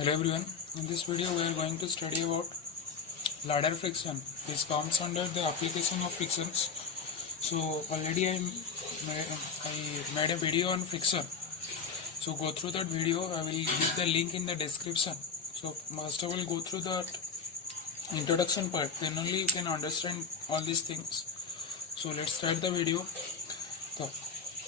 Hello everyone, in this video we are going to study about ladder friction. This comes under the application of frictions. So already I made a video on friction. So go through that video. I will give the link in the description. So first of all go through that introduction part, then only you can understand all these things. So let's start the video. तो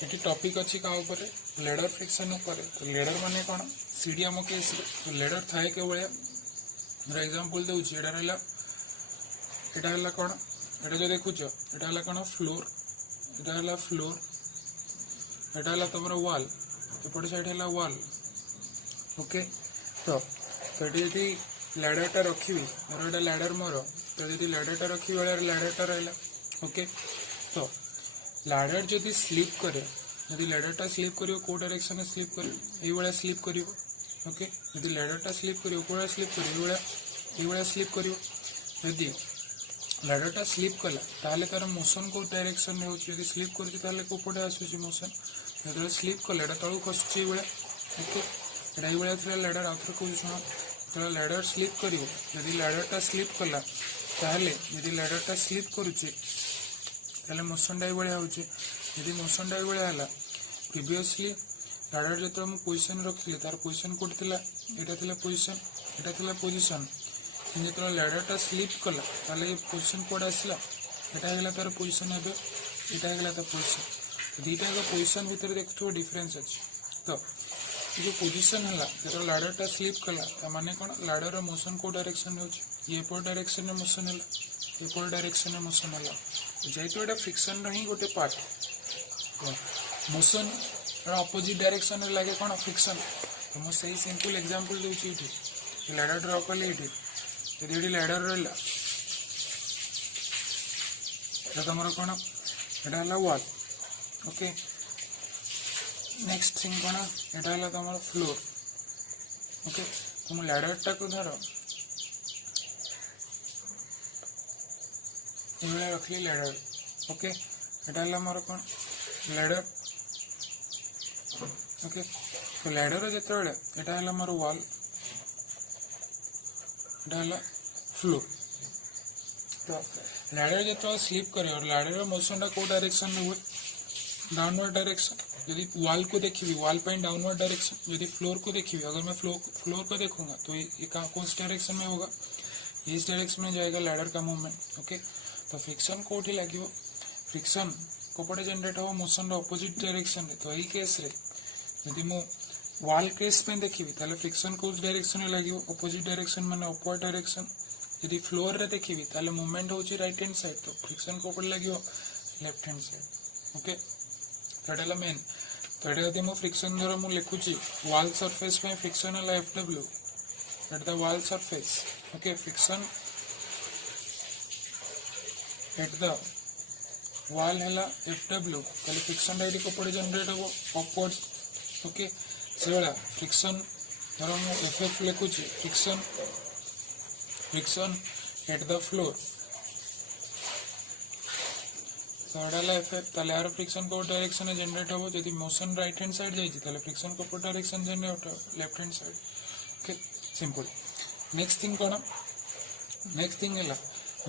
ये topic अच्छी क्या ऊपर ladder friction ऊपर तो ladder माने कौन सीढ़ी आम केस लेडर थाए के भाया एग्जांपल दूसरी एटा रहा कौन एटा जो देखुच एटा कौन फ्लोर एटा फ्लोर एटा तुम वाल एपट साइड है वाल ओके तो ये लैडरटा रखी धर एटा लैडर मोर तो ये लैडरटा रखी लैडरटा रहा ओके तो लैडर जदि स्लीप करे यदि लैडरटा स्लीप करियो को डायरेक्शन में स्लीप करियो ये वाला स्लीप करियो ओके यदि लैडरटा स्लीप करियो को स्लीप करियो ये वाला स्लीप करियो यदि लैडरटा स्लीप कला ताले तार मोशन को डायरेक्शन में होची यदि स्लीप करूची ताले को पटे आसुची मोशन यदि स्लीप कला एटा तळु खसुची ये वाला ओके एटा ये वाला थरा लैडर आउथर को सुनो तो लैडर स्लीप करियो यदि लैडरटा स्लीप कला ताले यदि लैडरटा स्लीप करूची ताले मोशन डाई भाया होदी मोशन डाई भाया प्रिवियसली लैडर जो मुझे पोजिशन रखी तार पोजिशन कौटी यहाँ पोजिशन यहाँ पोजिशन जो लैडरटा स्लीप कला ये पोजिशन कौट आसला यहाँ तार पोजिशन एवं यहाँ तार पोजिशन दुईटा पोजिशन भितर देखो डिफरेन्स अच्छी तो जो पोजिशन है जो लैडरटा स्लीप कला माने कौन लैडर मोशन को डायरेक्शन होपर डायरेक्शन में मोशन है एपर डायरेक्शन में मोशन है जेहेतु एटा फ्रिक्शन ही गोटे पार्ट मोशन अपोजिट डायरेक्शन में लगे कौन फ्रिक्शन तो मुझे सिंपल एग्जांपल दूसरी ये लैडर ड्र कली ये लैडर रहा तुम कौन यहाँ वाल ओके नेक्स्ट थिंग कौन यहाँ तुम फ्लोर ओके तुम लैडरटा को धर ये रखली लैडर ओके यहाँ मोर कौन लैडर ओके तो लैडर जो यहाँ मोर वाल यहाँ फ्लोर तो लैडर जो स्लीप करे और लैडर मोशन को डायरेक्शन में हुए डाउनवर्ड डायरेक्शन यदि वाल को देखी वाल पे डाउनवर्ड डायरेक्शन यदि फ्लोर को देखी अगर मैं फ्लोर को देखूंगा तो ये कौन डायरेक्शन में होगा इस डायरेक्शन में जाएगा लैडर का मूवमेंट ओके तो फ्रिक्शन कौटी लगे फ्रिक्शन कोपटे जनरेट हो मोशन अपोजिट डायरेक्शन रे तो यही केस रे यदि मु वाल केस में देखी फ्रिक्शन को डायरेक्शन में लगे अपोजिट डायरेक्शन माने अपवर्ड डायरेक्शन यदि फ्लोर रे देखी मूवमेंट होची राइट हैंड साइड तो फ्रिक्शन कोपटे लगे लेफ्ट हैंड साइड ओके तो एटा मेन तो एटा यदि मु फ्रिक्शन धर मु लिखुची वाल सरफेस में फ्रिक्शन है FW at the wall surface okay friction at the wall है एफडब्ल्यू ताले फ्रिक्शन डायरी को जनरेट हम अपवर्ड ओके से भाया फ्रिक्शन धर मु एफ लिखुची friction friction at the floor तो यहाँ एफ ताले यार फ्रिक्शन को डायरेक्शन में जनरेट हम जब मोशन राइट हैंड साइड जाइए फ्रिक्शन को direction generate left hand side okay simple next thing कौन नेक्स्ट थिंग है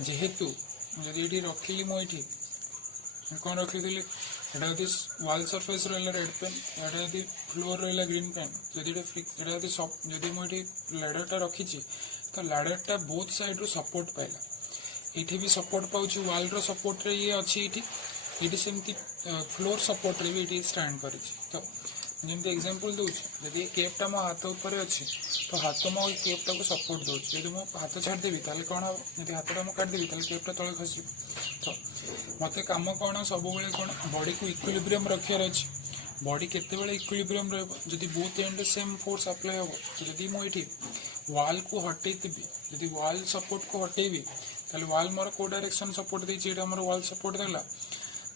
जेहेतु जदि रखिली मुझे कौन रखी यहाँ यदि वाल सरफेस रहा रेड पेन यहाँ यदि फ्लोर रहा ग्रीन पेन जदि मुझे लैडरटा रखी तो लैडरटा बोथ साइड रू सपोर्ट पाइला ये भी सपोर्ट पाँच वाल रो सपोर्ट रे ये अच्छी ये सेमती फ्लोर सपोर्ट रे भी ये स्टैंड कर तो जमी एग्जांपल दूसरी जब ये केपटा मो हाथ ऊपर अच्छी तो हाथ मो केपटा को सपोर्ट दूसरी जब मुझे हाथ छाड़देवी कौन हम जब हाथटा मुझे काटिदेवी केपटा तले खस तो मत कम कौन सब कौन बॉडी को इक्विलिब्रियम रखार अच्छी बॉडी केते इक्विलिब्रियम रही both and same force apply हम तो जब मुझे वाल को हटेबी जब वाल सपोर्ट को हटेबी ताले वाल मोर को डायरेक्शन सपोर्ट देछि एटा मोर वाल सपोर्ट देला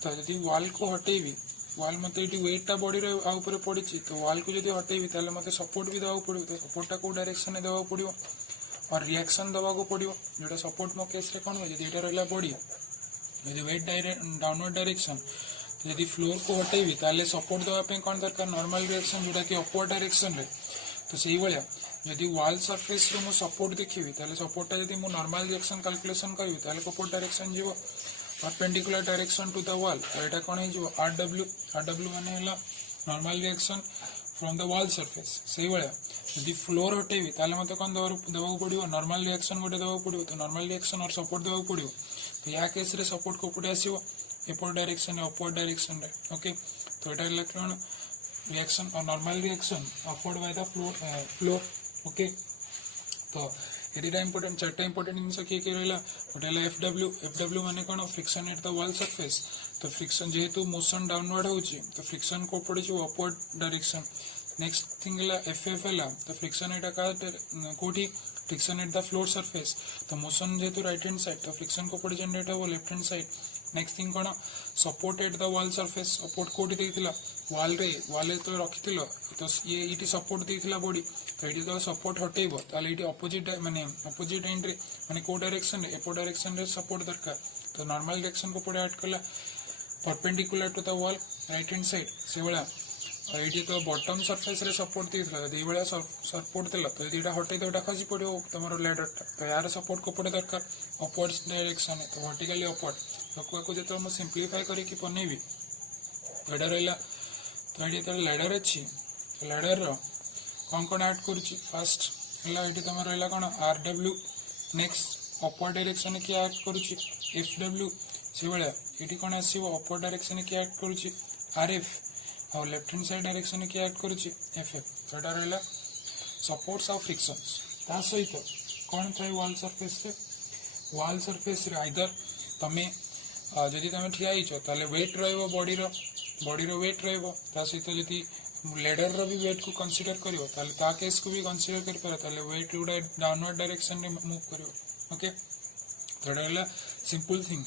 तो यदि वाल को हटेबी वाल मत ये वेटटा बॉडी ऊपर पड़ी तो वाल को जब हटेबी ताले मत सपोर्ट भी देवा पड़ो तो सपोर्टा को डायरेक्शन में देवा पड़ो और रिएक्शन देवा पड़ो जोटा सपोर्ट मो केस रे कौन हो जब यहाँ रहा बॉडी यदि वेट डाउनवर्ड डायरेक्शन तो यदि फ्लोर को हटेबी ताले सपोर्ट देवाई कौन दरकार नॉर्मल रिएक्शन जोटा कि अपवर्ड डायरेक्शन रे तो से भाया जदि वॉल सरफेस रो मु सपोर्ट देखिबी ताले सपोर्ट जदि मु नॉर्मल डायरेक्शन कैलकुलेशन करबी ताले सपोर्ट डायरेक्शन जीवो perpendicular direction to the wall तो एटा कोन हे जीवो आरडब्ल्यू माने हला normal direction from the wall surface सही बळा यदि फ्लोर हटेबी ताले मते कोन देबा पड़िबो नॉर्मल डायरेक्शन गोटे देबा पड़िबो तो नॉर्मल डायरेक्शन और सपोर्ट देबा पड़िबो तो या केस रे सपोर्ट को पड़े आसीबो एपोर्ट डायरेक्शन अपवर्ड डायरेक्शन रे ओके तो एटा हला कोन रिएक्शन और normal reaction upward by the floor okay तो एटा इंपोर्टेंट चारटा इंपोर्टेंट जिनस किए किए रहला गोटे एफडब्ल्यू माने कोन friction at the wall surface तो फ्रिक्शन जेहेतु मोशन डाउनवर्ड होची तो फ्रिक्शन को पड़े जो अपवर्ड डायरेक्शन नेक्स्ट थिंग है एफएफ है तो फ्रिक्शन एटा का कोठी friction at the floor surface तो मोशन जेहेतु राइट हैंड साइड तो फ्रिक्शन को पड़े जनरेट हो left hand side next thing कोन support at the wall surface support कोठी देथिला वॉल रे तो रखिथिलो तो ये इटी सपोर्ट देथिला बॉडी तो ये तो सपोर्ट हटेबो ताले इटी अपोजिट माने अपोजिट एंड रे माने को डायरेक्शन रे एपो डायरेक्शन रे सपोर्ट दरकार तो नॉर्मल डायरेक्शन को पड़े ऐड करला perpendicular to the wall right hand side से बळा और ये तो बॉटम सरफेस रे सपोर्ट देथिला दी बळा सपोर्ट देला तो एटा हटे तो खसी पड़ो तमरो लैडर तो यार सपोर्ट को पड़े दरकार अपवर्ड डायरेक्शन तो वर्टिकली अपवर्ड तो को जेतो हम सिंपलीफाई करी कि बनेबी तो एटा रहला तो ये तो लैडर अच्छी लैडर रो कौन ऐड करुच्ची फास्ट है ये तुम रहा कौन आरडब्ल्यू नेक्स्ट अपवर्ड डायरेक्शन किए ऐड करुच्ची एफडब्ल्यू से भाया ये कौन आसो अपवर्ड डायरेक्शन किए ऐड करुच्ची आरएफ और लेफ्ट हैंड साइड डायरेक्शन किए ऐड करुच्ची एफएफ तो यहाँ रहा सपोर्ट्स और फ्रिक्शंस ता सहित कौन थाए वॉल सरफेस आइदर तमें जदि तुम ठिया होते वेट बॉडी वेट रहित जदि लेडर रो भी वेट को कंसीडर करियो ताले ता केस को भी कंसीडर कर पारे ताले वेट गुडा डाउनवर्ड डायरेक्शन रे मूव करियो ओके तो रहला सिंपल थिंग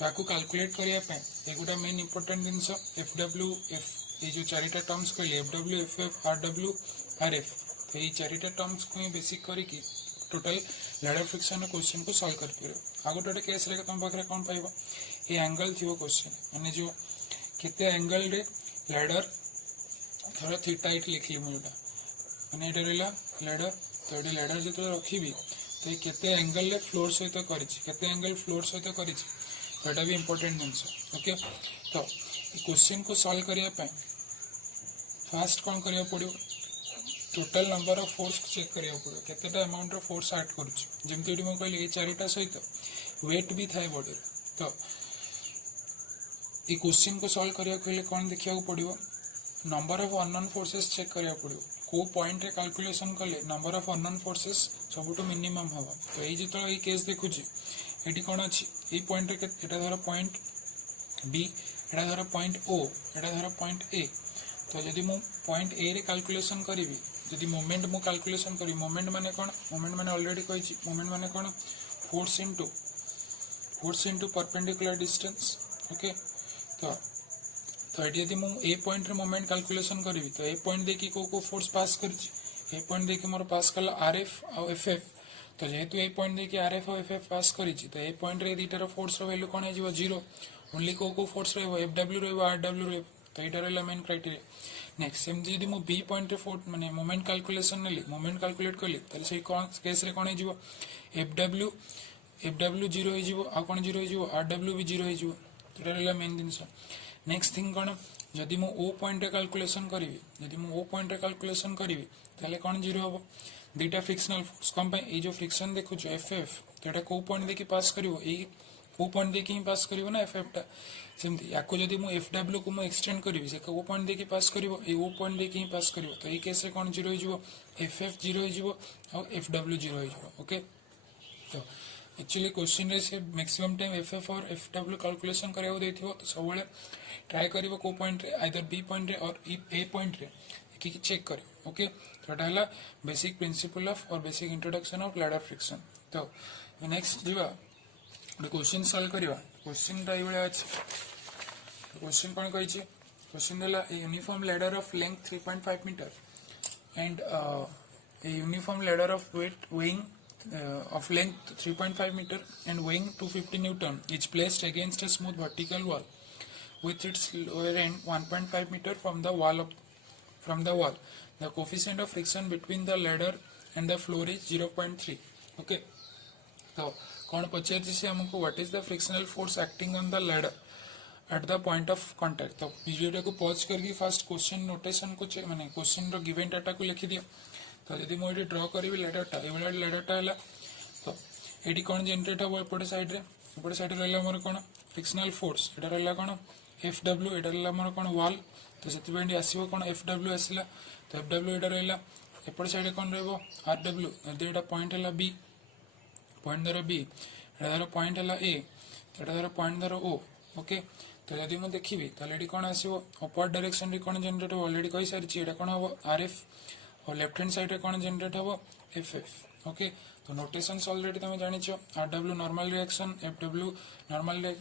ताकू कैलकुलेट करिया पे ए गुडा main important things FW F ए जो चारिटा टर्म्स कहले एफडब्ल्यू एफएफ आरडब्ल्यू आरएफ तो ये चारिटा टर्म्स को ही बेसिक करी कि टोटल लैडर फ्रिक्शन क्वेश्चन को सॉल्व कर पारे आ गोटे केस रे तुम पाखरे कोन पाइबो ए एंगल थिवो क्वेश्चन माने जो केते एंगल रे लैडर थोड़ा थीटा इट लिखली मुझे मैंने ये रहा लैडर तो ये लैडर जो रखी तो ये केते एंगल रे फ्लोर सहित केते एंगल फ्लोर सहित करी तो यहाँ भी इंपोर्टेंट जिनस ओके तो क्वेश्चन को सॉल्व करने फास्ट कौन करिया पड़ो total number of force check करिया पड़ो केतेटा अमाउंट रो फोर्स ऐड करूँ जमती मुझे कहली ये चारिटा सहित वेट भी थाए बॉडी तो ये क्वेश्चन को सॉल्व करने कौन देखा पड़ो number of unknown forces check करिया पड़ो को पॉइंट रे कैलकुलेशन कले नंबर ऑफ अननोन फोर्सेस सबुठ मिनिमम हम तो ये जो ये केस देखुची ये कौन अच्छी ये पॉइंट रे एटा धर पॉइंट बी एटा धर पॉइंट ओ एटा धर पॉइंट ए तो जदि मु पॉइंट ए रे कैलकुलेशन करी जदि मोमेंट मु कैलकुलेशन करी मोमेंट माने कौन मोमेंट माने ऑलरेडी कही मोमेंट माने कौन force into perpendicular distance okay तो ये यदि मुझे ए पॉइंट रे मोमेंट कैलकुलेशन करी तो ए पॉइंट देखी को फोर्स पास कर ए पॉइंट देखी मोर पास कला आरएफ और एफएफ तो जेहेतु ए पॉइंट देखी आरएफ और एफएफ पास करी तो ए पॉइंट रे दीटार फोर्स रो वैल्यू कोन हे जीवो 0 ओनली को फोर्स रहबो एफडब्ल्यू रहबो आरडब्ल्यू रहबो तो एटा रहला मेन क्राइटेरिया नेक्स्ट सेम यदि मु बी पॉइंट रे फोर्स माने मोमेंट कैलकुलेशन नेली मोमेंट कैलकुलेट कली ताले सेही केस रे कोन हे जीवो एफडब्ल्यू 0 हे जीवो आ कोन 0 हे जीवो आरडब्ल्यू भी 0 हे जीवो तो एटा रहला मेन जिंस नेक्स्ट थिंग कौन जदि मु ओ पॉइंट रे कैलकुलेशन करी जदि मु ओ पॉइंट रे कैलकुलेशन करी ताले कौन 0 हम दुटा फ्रिक्शनल फोर्स कम पे ये जो फ्रिक्शन देखु एफएफ तो एटा को पॉइंट देखि पास करिवो ए को पॉइंट देखि ही पास करिवो ना एफएफ टा सेमती याको जदि मु एफडब्ल्यू को मु एक्सटेंड करी से को पॉइंट देखि पास करिवो ए ओ पॉइंट देखि ही पास करिवो तो ये केस रे कौन 0 हो जिवो एफएफ 0 हो जिवो और एफडब्ल्यू 0 हो जिवो ओके तो एक्चुअली क्वेश्चन रे से मैक्सिमम टाइम एफएफ और एफडब्ल्यू कैलकुलेशन करियो देथिवो तो सबले ट्राई करिवो को पॉइंट रे आइदर बी पॉइंट रे और ए पॉइंट रे कि चेक करिवो ओके तो एटा हला बेसिक प्रिंसिपल ऑफ और basic introduction of ladder friction तो नेक्स्ट जीवा क्वेश्चन सॉल्व करिवा क्वेश्चन टा इबळे अछि क्वेश्चन कोन कहि छी क्वेश्चन देला a uniform ladder of length 3.5 metre and a uniform ladder of weighing of length 3.5 meter and weighing 250 Newton is placed against a smooth vertical wall with its lower end 1.5 meter from the wall. The coefficient of friction between the ladder and the floor is 0.3. Okay, तो कौन पचार से हमको what is the frictional force acting on the ladder at the point of contact. तो video को pause करके fast question notation को माने question रो given data को लिखि दियो। तो यदि मो ड्रॉ करी लैडरटा ये लैडरटा है तो ये कौन जनरेट हम एपटे साइड रहा मोर कौन फ्रिक्शनल फोर्स एटा रहा कौन एफ डब्ल्यू एटा रहा मोर कौन वाल। तो से आसो कौन एफ डब्ल्यू आसला तो एफ डब्ल्यू एटा रहा एपटे साइड कौन रहा आर डब्ल्यू यदि एटा पॉइंट है बी पॉइंट धर बी एटा धर पॉइंट है ए एटा धर पॉइंट धर ओ। ओके, तो यदि मुझे देखी तो कौन आसो अपवर्ड डायरेक्शन रे कौन जनरेट हम अलरेडी कही सारी एटा कौन हम आर एफ और लेफ्ट हैंड साइड रे कौन जनरेट हम एफ एफ। ओके, तो नोटेशन ऑलरेडी तुम जानिछ R W normal reaction F W normal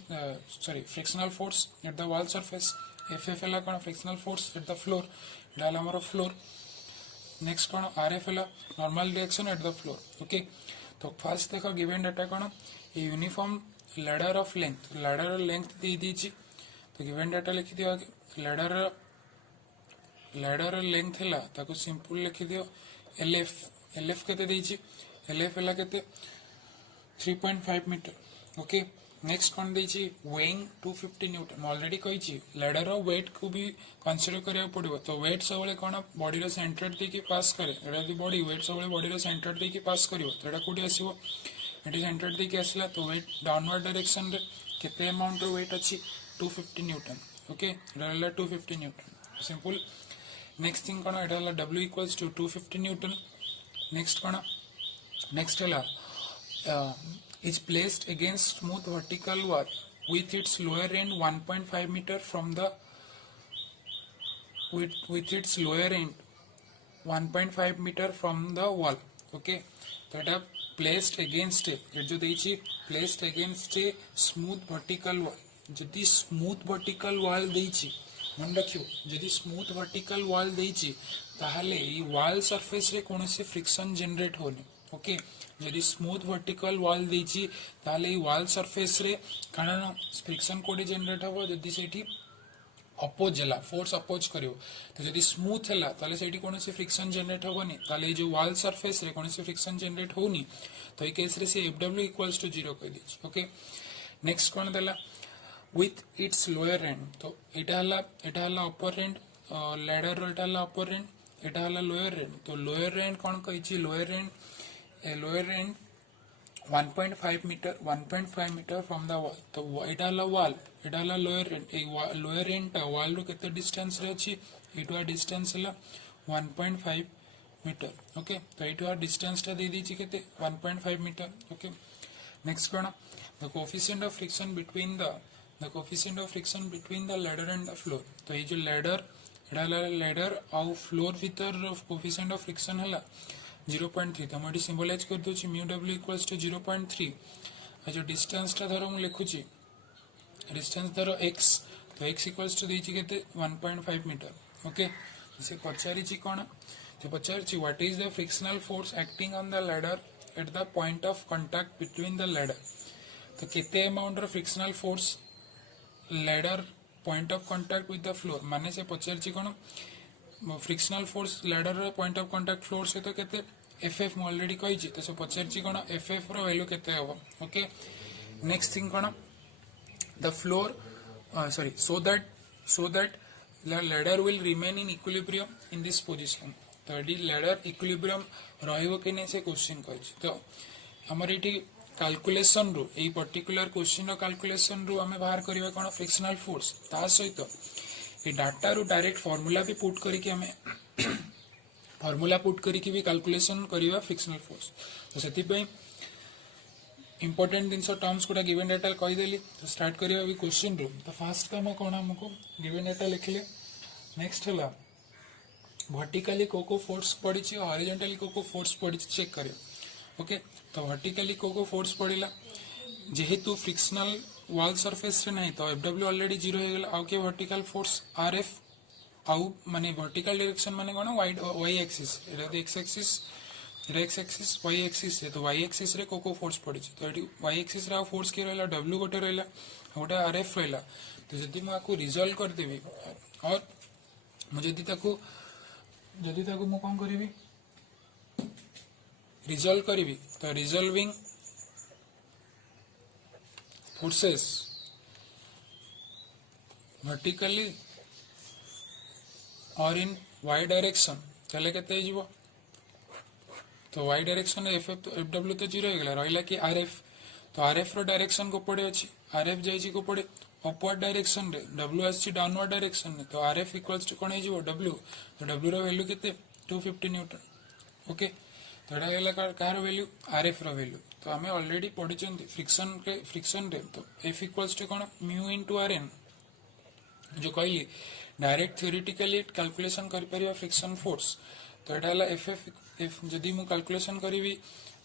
sorry frictional force at the wall surface F F है कौन frictional force at the floor एटा हमारा फ्लोर। नेक्स्ट कौन आर एफ है normal reaction at the floor. Okay, तो first देख given data कौन ये यूनिफॉर्म लैडर ऑफ लेंथ दे दीची। तो गिवन डाटा लिखि दियो आगे लैडर लेंथ है ताको सिंपल लिखि दियो एल एफ केते देची एल एफ है केते 3.5 मीटर। ओके, नेक्स्ट कौन देची वेइंग 250 न्यूटन ऑलरेडी कही लैडर वेट को भी कंसीडर करिया पड़ो। तो वेट सब कौन बॉडी रो सेंटर देकी पास करे एटा बॉडी वेट सब बॉडी रो सेंटर देकी पास करिवो तो एटा कोठी आसीबो एटी सेंटर देकी आसला तो वेट डाउनवर्ड डायरेक्शन रे केते अमाउंट रो वेट अछि 250 न्यूटन। ओके, एटा 250 न्यूटन सिंपल। नेक्स्ट थिंग कौन एटा W equals to 250 newton. Next कौन नेक्स्ट है is placed against smooth vertical wall with its lower end 1.5 meter from the with its lower end 1.5 meter from the wall. Okay, तो एटा placed against ये जो देछि placed against a smooth vertical wall। जदि smooth vertical wall देछि मन रखियो जदि smooth vertical wall देछि ताहले ई वॉल सरफेस रे कोनोसी फ्रिक्शन जनरेट होनी। ओके, जदि स्मूथ वर्टिकल वॉल देछि ताहले ई वॉल सरफेस रे कारण फ्रिक्शन कोडी जनरेट हबो जदि सेठी अपोज हला फोर्स अपोज करियो। तो जदि स्मूथ हला ताहले सेठी कोनोसी फ्रिक्शन जनरेट हबोनी ताहले जो वॉल सरफेस रे कोनोसी फ्रिक्शन जनरेट होनी तो ई केस रे से Fw इक्वल्स टू 0 कहि दिछि। ओके, नेक्स्ट कोन देला with its lower end। तो एटा हला अपर एंड लैडर रो एटा हला अपर एंड एटा हला लोअर एंड। तो लोअर एंड कौन कहिछि lower end 1.5 metre from the wall. तो एटा हला वॉल एटा हला लोअर एंड ए लोअर एंड ता वॉल रो केते डिस्टेंस रे अछि एटुआ डिस्टेंस हला 1.5 मीटर। ओके, तो एटुआ डिस्टेंस ता दे दिछि केते 1.5 मीटर। ओके, नेक्स्ट कोन the coefficient of friction between the ladder and the floor। तो ये जो लैडर आउ फ्लोर भीतर कोएफिशिएंट ऑफ फ्रिक्शन हला 0.3। तो हम सिंबलाइज कर दोछि म्यू डब्ल्यू इक्वल्स टू 0.3। आ जो डिस्टेंस ता धरो हम लिखुछि डिस्टेंस धरो x तो x इक्वल्स टू देछि केते 1.5 मीटर। ओके, से पचारिछि कोन जे पचारिछि what is the frictional force acting on the ladder at the point of contact between the ladder. तो केते अमाउंट रो frictional force ladder point of contact with the floor माने से पचारछि कोन frictional force ladder point of contact floor से तो केते एफएफ म ऑलरेडी कहिछि तो से पचारछि कोन एफएफ रो वैल्यू केते हबो। Okay, next thing cone the floor sorry so that the ladder will remain in equilibrium in this position। तो यदि लैडर इक्विलिब्रियम रहइबो कि नै से क्वेश्चन कहिछि। तो हमर एठी कैलकुलेशन रो ए पर्टिकुलर क्वेश्चन रो कैलकुलेशन रो हमें बाहर करबा कोन फ्रिक्शनल फोर्स ता सहित ए डाटा रो डायरेक्ट फार्मूला भी पुट करिके हमें फार्मूला पुट करिके भी कैलकुलेशन करबा फ्रिक्शनल फोर्स। तो सेति पई इंपोर्टेंट दिन टर्म्स कोटा गिवन डाटा कहि देली। तो स्टार्ट करिया भी क्वेश्चन रो। तो फर्स्ट काम कोन हमको गिवन डाटा लिखले नेक्स्ट हला वर्टिकली कोको फोर्स पड़ी और हॉरिजॉन्टली कोको फोर्स पड़ी चेक करियो। ओके, तो वर्टिकली कोको फोर्स पड़िला जेहेतु फ्रिक्शनल वॉल सरफेस रे नहीं तो Fw ऑलरेडी 0 हो गेला। आउ के वर्टिकल फोर्स Rf आउ माने वर्टिकल डायरेक्शन माने कोन y एक्सिस एटा x एक्सिस y एक्सिस रे। तो y एक्सिस रे कोको फोर्स पड़ी तो एटी y एक्सिस रे फोर्स के रहला W गोटे रहला गोटे Rf रहला। तो जदी म आको रिजॉल्व कर देबी और म जदी ताको मु कोन करबी रिजल्व करी तो रिजल्विंग फोर्सेस वर्टिकली और इन वाई डायरेक्शन ताले केते जीवो तो वाई डायरेक्शन एफ एफ तो एफ डब्ल्यू तो जीरो हो गला रहिला कि आर एफ तो आर एफ रो डायरेक्शन को पड़े अछि आर एफ जाइछि को पड़े अपवर्ड डायरेक्शन रे डब्ल्यू आछि डाउनवर्ड डायरेक्शन रे तो आर एफ इक्वल्स टू कोन हे जीवो डब्ल्यू तो डब्ल्यू रो वैल्यू केते 250 न्यूटन ओके तो एटा गेला कार वैल्यू आर एफ रो वैल्यू तो हमें ऑलरेडी पढ़ी चंदी फ्रिक्शन रे तो एफ इक्वल्स टू कोन म्यू इनटू आर एन जो कहली डायरेक्ट थ्योरेटिकली कैलकुलेशन कर परिया फ्रिक्शन फोर्स तो एटा हला एफ एफ एफ जदी मु कैलकुलेशन करिवि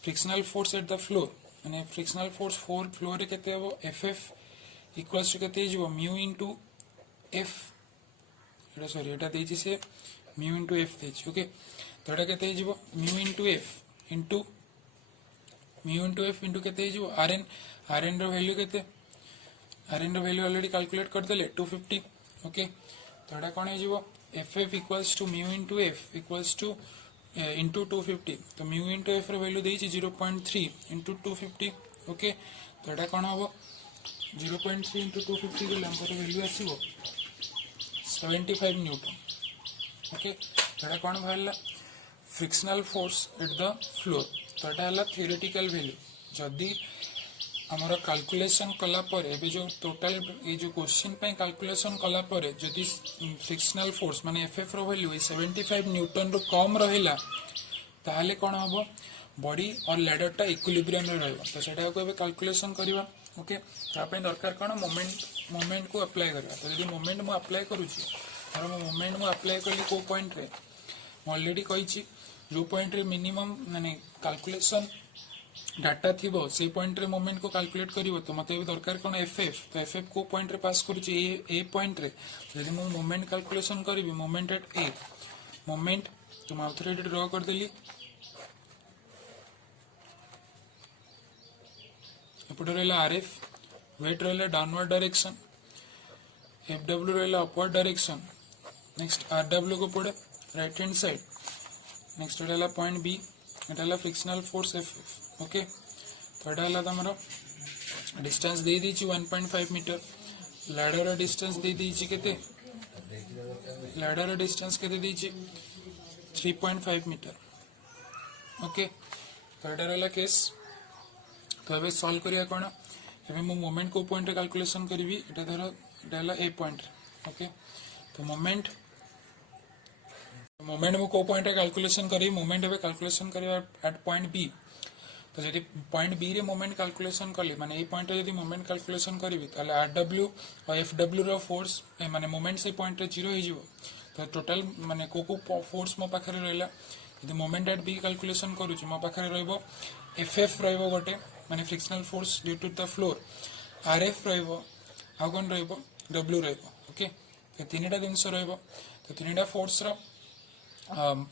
frictional force at the floor माने फ्रिक्शनल फोर्स फ्लोर रे केते हो एफ एफ इक्वल्स टू केते जीवो म्यू इनटू एफ एटा सॉरी एटा देछि से म्यू इनटू एफ देछि ओके तो एटा केते जीवो म्यू इनटू एफ इनटू केते जीवो आरएन रो वैल्यू केते आरएन रो वैल्यू ऑलरेडी कैलकुलेट कर देले 250 ओके तो एटा कोन हे जीवो F F equals to mu into F equals to into 250 तो म्यू इंटू एफ वैल्यू देछि 0.3 इंटू 250 ओके तो एटा कोन हो 0.3 इंटू 250 के लंबर वैल्यू आसीबो 75 न्यूटन ओके तो एटा कोन भइला frictional force at the floor तो एटा हला थ्योरेटिकल वैल्यू जदी हमर कैलकुलेशन कला पर एबे जो टोटल ए जो क्वेश्चन पे कैलकुलेशन कला पर जदी फ्रिक्शनल फोर्स माने एफएफ रो वैल्यू 75 न्यूटन रो कम रहिला ताहले कोन हबो बॉडी और लैडर टा इक्विलिब्रियम रे रहबो तो सेटा को एबे कैलकुलेशन करबा ओके ता पे दरकार कोन मोमेंट को अप्लाई करबा तो जदी मोमेंट मु अप्लाई करूची और मोमेंट मु अप्लाई करली को पॉइंट रे ऑलरेडी कहिची जो पॉइंट रे मिनिमम माने कैलकुलेशन डाटा थीबो से पॉइंट रे मोमेंट को कैलकुलेट करिवो तो मते दरकार कोन एफएफ तो एफएफ को पॉइंट रे पास करूची ए पॉइंट रे यदि मु मोमेंट कैलकुलेशन करिवि मोमेंट एट ए मोमेंट तो मैं आउथरे ड्रॉ कर देली एपटे रहला आरएफ वेट रहला डाउनवर्ड डायरेक्शन एफडब्ल्यू रहला अपवर्ड डायरेक्शन नेक्स्ट आरडब्ल्यू को पड़े राइट हैंड साइड नेक्स्ट रहला पॉइंट बी एटा हला फ्रिक्शनल फोर्स एफएफ ओके तो एटा हला तमरो डिस्टेंस दे दीची 1.5 मीटर लैडर डिस्टेंस दे दीची केते लैडर डिस्टेंस केते दीची 3.5 मीटर ओके तो एटा हला केस तो एबे सॉल्व करिया कोन एबे मो मोमेंट को पॉइंट रे कैलकुलेशन करबी एटा धरो एटा हला ए पॉइंट ओके तो मोमेंट मु को पॉइंट रे कैलकुलेशन करी मोमेंट एबे कैलकुलेशन करिया एट पॉइंट बी तो जदी पॉइंट बी रे मोमेंट कैलकुलेशन करली माने ए पॉइंट रे जदी मोमेंट कैलकुलेशन करबी ताले आरडब्ल्यू और एफडब्ल्यू रो फोर्स माने मोमेंट से पॉइंट रे 0 हो जिवो तो टोटल माने को फोर्स मो पाखरे रहला यदि मोमेंट एट बी कैलकुलेशन करूची मो पाखरे रहबो एफएफ रहबो गोटे माने frictional force due to the floor R F रहबो आ कोन रहबो डब्ल्यू रहबो ओके तो तीनटा दिनस रहबो तो तीनटा फोर्स रो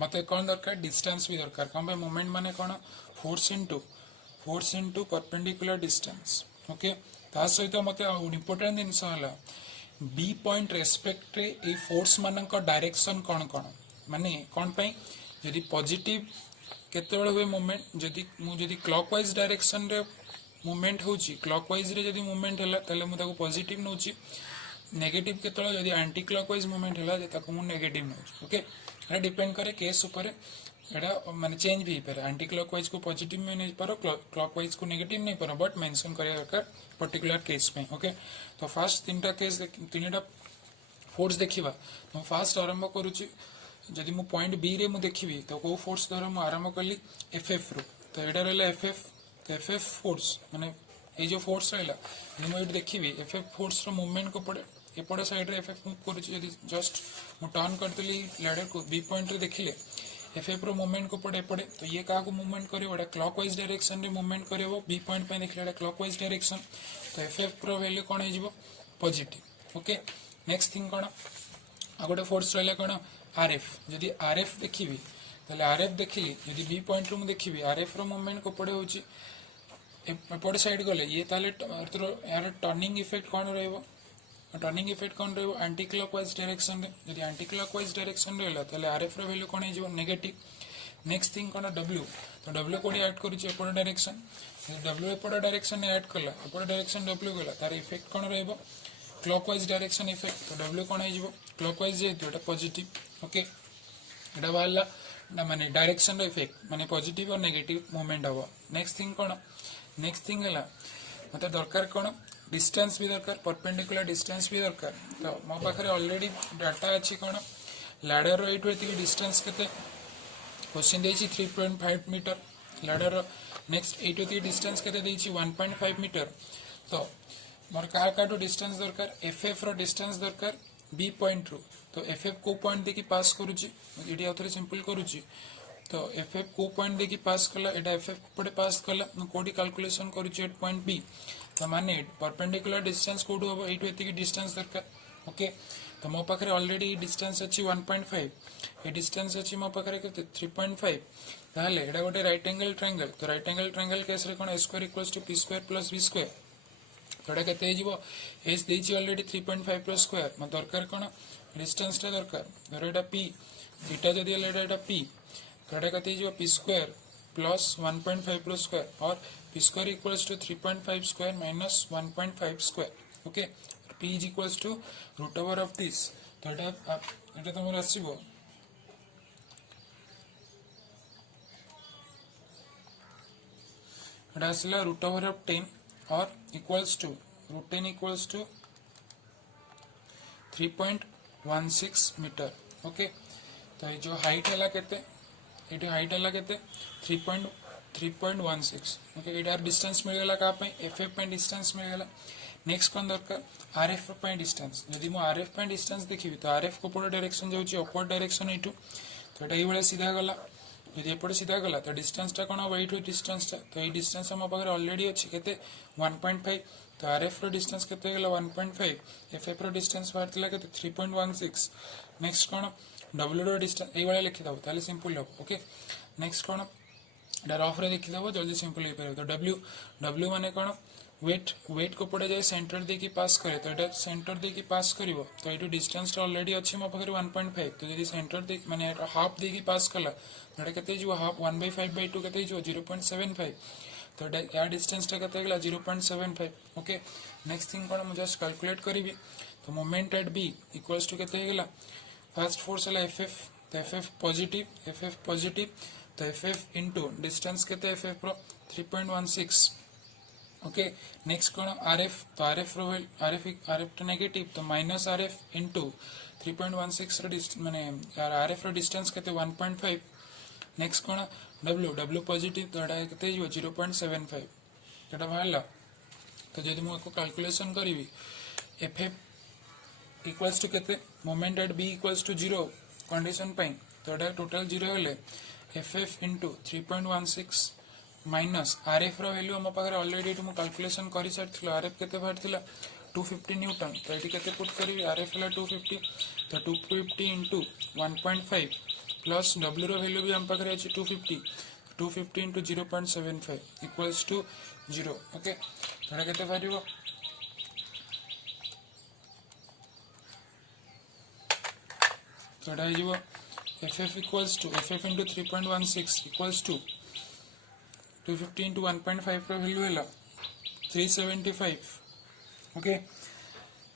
मते कौन दरकार डिस्टेंस भी दरकार कम मोमेंट माने कौन force into perpendicular distance okay ता सहित मते इंपोर्टेंट जिनस हला बी पॉइंट रेस्पेक्ट रे ए फोर्स मानक डायरेक्शन कौन कौन माने कौन पई जदी पॉजिटिव केतेबेले हुए मूवमेंट जदी क्लॉकवाइज डायरेक्शन रे मूवमेंट होची क्लॉकवाइज रे जदी मूवमेंट हला तले मु ताको पॉजिटिव नोची नेगेटिव केतेबेले जदी एंटी क्लॉकवाइज मूवमेंट हला ताको मु नेगेटिव नोची ओके एटा डिपेंड करे केस ऊपर एटा माने चेंज भी पारे एंटी क्लॉकवाइज को पॉजिटिव में नहीं पारो क्लॉकवाइज को नेगेटिव नहीं पारो बट मेंशन करे दरकार पर्टिकुलर केस में ओके तो फर्स्ट तीनटा केस तीनटा फोर्स देखिबा तो फर्स्ट आरंभ करूची जदी मु पॉइंट बी रे मु देखिबी तो को फोर्स द्वारा मु आरंभ करली एफएफ रो तो एटा रहला एफएफ तो एफएफ फोर्स माने ए जो फोर्स रहला मु एट देखिबी एफएफ फोर्स रो मूवमेंट को पड़े एपड़ साइड रे एफएफ मूव करूची यदि जस्ट मु टर्न करतली लैडर को बी पॉइंट रे देखिले एफएफ रो मूवमेंट को पड़े तो ये का को मूवमेंट करियो एटा क्लॉकवाइज डायरेक्शन रे मूवमेंट करियो बी पॉइंट पे देखले एटा क्लॉकवाइज डायरेक्शन तो एफएफ रो वैल्यू कोन हे जिवो पॉजिटिव ओके नेक्स्ट थिंग कोन आ गोटे फोर्स रहला कोन आरएफ जदी आरएफ देखिबी ताले आरएफ देखिली यदि बी पॉइंट रो मु देखिबी आरएफ रो मूवमेंट को पड़े होची एपड़ साइड गले ये ताले यार टर्निंग इफेक्ट कोन रहबो टर्निंग इफेक्ट कौन रही एंटी क्लॉकवाइज डायरेक्शन रे यदि एंटी क्लॉकवाइज डायरेक्शन रहला ताले आरएफ रो वैल्यू कोन हे जिवो नेगेटिव नेक्स्ट थिंग कौन डब्ल्यू तो डब्ल्यू कोडी ऐड करूची एपट डायरेक्शन डब्ल्यू एपट डायरेक्शन ऐड कला एपट डायरेक्शन डब्ल्यू गला तार इफेक्ट कौन रहइबो क्लॉकवाइज डायरेक्शन इफेक्ट तो डब्ल्यू कौन हो क्लॉकवाइज जेहेतु एटा पॉजिटिव ओके एटा बाहरला ना माने डायरेक्शन इफेक्ट माने पॉजिटिव और नेगेटिव मूवमेंट हम नेक्स्ट थिंग कौन नेक्स्ट थिंग है मत दरकार कौन डिस्टेंस भी दरकार परपेंडिकुलर डिस्टेंस भी दरकार तो मो पाखे ऑलरेडी डाटा अच्छी कौन लैडर रु ये डिस्टेंस के क्वेश्चन देछि 3.5 मीटर लैडर नेक्स्ट ये डिस्टेंस के 1.5 मीटर तो मोर क्या डिस्टेंस दरकार एफ रो डिस्टेंस दरकार बी पॉइंट रू तो एफ को पॉइंट देखी पास करुच्ची ये सिंपल करुच्ची तो एफ को पॉइंट देखी पास कला एटा एफ पटे पास कला कोडी कैलकुलेशन करुच्ची एट पॉइंट बी तो माने परपेंडिकुलर डिस्टेंस कोडू हम ये डिस्टेंस दरकार ओके तो मो पाखे ऑलरेडी डिस्टेंस अच्छी 1.5 ये डिस्टेंस अच्छी मो पाखे के 3.5 ताहले एटा गोटे राइट एंगल ट्रायंगल तो राइट एंगल ट्रायंगल केस रे कोन a square equals to p square plus b square तो एटा केते हिजबो s देछि ऑलरेडी 3.5 प्लस स्क्वायर म दरकार कोन डिस्टेंस टा दरकार धर एटा p थीटा जदी एटा एटा p तो एटा केते हिजबो p स्क्वायर प्लस 1.5 प्लस स्क्वायर और p square equals to 3.5 square minus 1.5 square okay p is equals to root over of this तो एटा तमर आसीबो एटा आसला root over of 10 और equals to root 10 equals to 3.16 metre okay तो ये जो हाइट है केते एटी हाइट है केते 3.16 ओके एटार डिस्टेंस मिल गला का पे एफएफ पे डिस्टेंस मिल गला नेक्स्ट कौन दरकार आरएफ पे डिस्टेंस यदि मो आरएफ पे डिस्टेंस देखिबी तो आरएफ को पड़ डायरेक्शन जाउची अपवर्ड डायरेक्शन एटू तो एटा ये सीधा गला यदि एपटे सीधा गला तो डिस्टेंस टा कोन वेट डिस्टेंस टा तो ये डिस्टेंस हम पाखरे ऑलरेडी अछि केते 1.5 तो आरएफ रो डिस्टेंस केते गला 1.5 एफएफ रो डिस्टेंस बाहरतिला केते 3.16 नेक्स्ट कोन डब्ल्यू रो डिस्टेंस ए वाला लिखि दबो ताले सिंपल हो ओके नेक्स्ट कोन एटा रफ रे देखि दबो जल्दी सिंपल हो परबो तो डब्ल्यू माने कोन वेट को पड़े जाए सेंटर दे की पास करे तो एटा सेंटर दे की पास करिवो तो एटू डिस्टेंस ऑलरेडी अछि मो पाखरे 1.5 तो यदि सेंटर दे माने हाफ दे की पास कला तो एटा केते जो हाफ 1/5/2 केते जो 0.75 तो एटा या डिस्टेंस टा केते गला 0.75 ओके नेक्स्ट थिंग कोन मु जस्ट कैलकुलेट करिवि तो moment at B equals to केते गला फर्स्ट फोर्स है एफएफ तो एफएफ पॉजिटिव तो एफएफ इनटू डिस्टेंस केते एफएफ रो 3.16 ओके नेक्स्ट कौन आरएफ तो आरएफ रो आरएफ तो नेगेटिव तो माइनस आरएफ इनटू 3.16 रो माने आरएफ रो डिस्टेंस केते 1.5 नेक्स्ट कौन डब्ल्यू पॉजिटिव तो एटा केते जो 0.75 एटा बाहरला तो जदि मु को कैलकुलेशन करिवि एफएफ इक्वल्स टू केते moment at B equals to 0 condition पई तो एटा टोटल 0 हेले एफएफ इनटू 3.16 माइनस आरएफ रो वैल्यू हम पाखरे ऑलरेडी मु कैलकुलेशन करि सारथिलो आरएफ केते बाहरथिला 250 न्यूटन तो एटी केते पुट करिवि आरएफ हला 250 तो 250 इनटू 1.5 प्लस डब्ल्यू रो वैल्यू भी हम पाखरे अछि 250 इनटू 0.75 इक्वल्स टू 0 ओके तो एटा केते बाहरिबो तो एटा हिजबो FF equals to FF into 3.16 equals to 250 into 1.5 रो वैल्यू हैला 375 ओके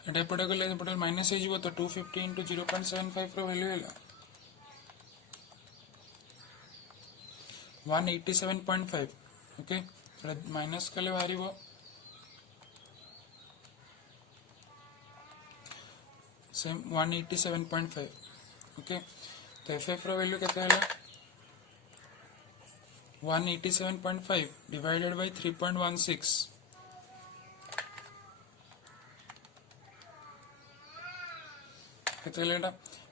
एटा पडा गले पडा माइनस हे जीवो तो 250 into 0.75 रो वैल्यू हैला 187.5 ओके एटा माइनस कले बाहरिबो सेम 187.5 ओके तो एफएफ रो वैल्यू केते हैला 187.5 divided by 3.16 केते लेटा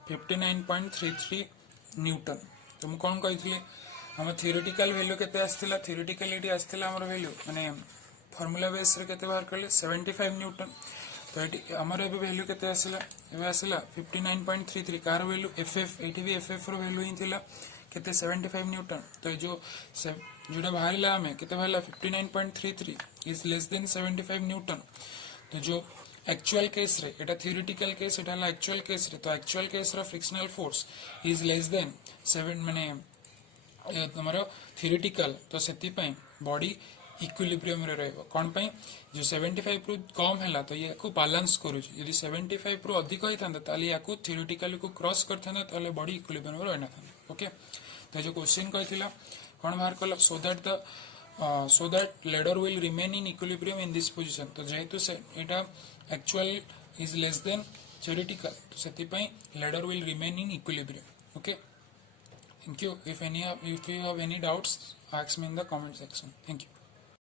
59.33 न्यूटन तो मु कोन कहितले हम थ्योरेटिकल वैल्यू केते आस्थिला थ्योरेटिकलिटी आस्थिला हमर वैल्यू माने फार्मूला बेस रे केते बाहर करले 75 न्यूटन तो एटी हमर एबे वैल्यू केते आसिला एबे आसिला 59.33 कार वैल्यू एफएफ एटी भी एफएफ रो वैल्यू ही थिला केते 75 न्यूटन तो जो जोटा बाहरला हमें केते बाहरला 59.33 इज लेस देन 75 न्यूटन तो जो एक्चुअल केस रे एटा थ्योरेटिकल केस एटा ला एक्चुअल केस रे तो एक्चुअल केस रो frictional force is less than 7 माने तुम थियोरेटिकल तो से बॉडी इक्विलिब्रियम रे रहइबो कोन पई जो 75 रु कम हैला तो ये को बैलेंस करू यदि 75 रु अधिक होई थांदा ताली या को थियोरेटिकली को क्रॉस कर थांदा ताले बॉडी इक्विलिब्रियम रे रहना थांदा ओके तो जो क्वेश्चन कहथिला कोन बाहर कल so that ladder will remain in equilibrium in this position तो जेहेतु से एटा actual is less then theoretical तो सेति पई ladder will remain in equilibrium okay thank you if you have any doubts ask me in the comment section thank you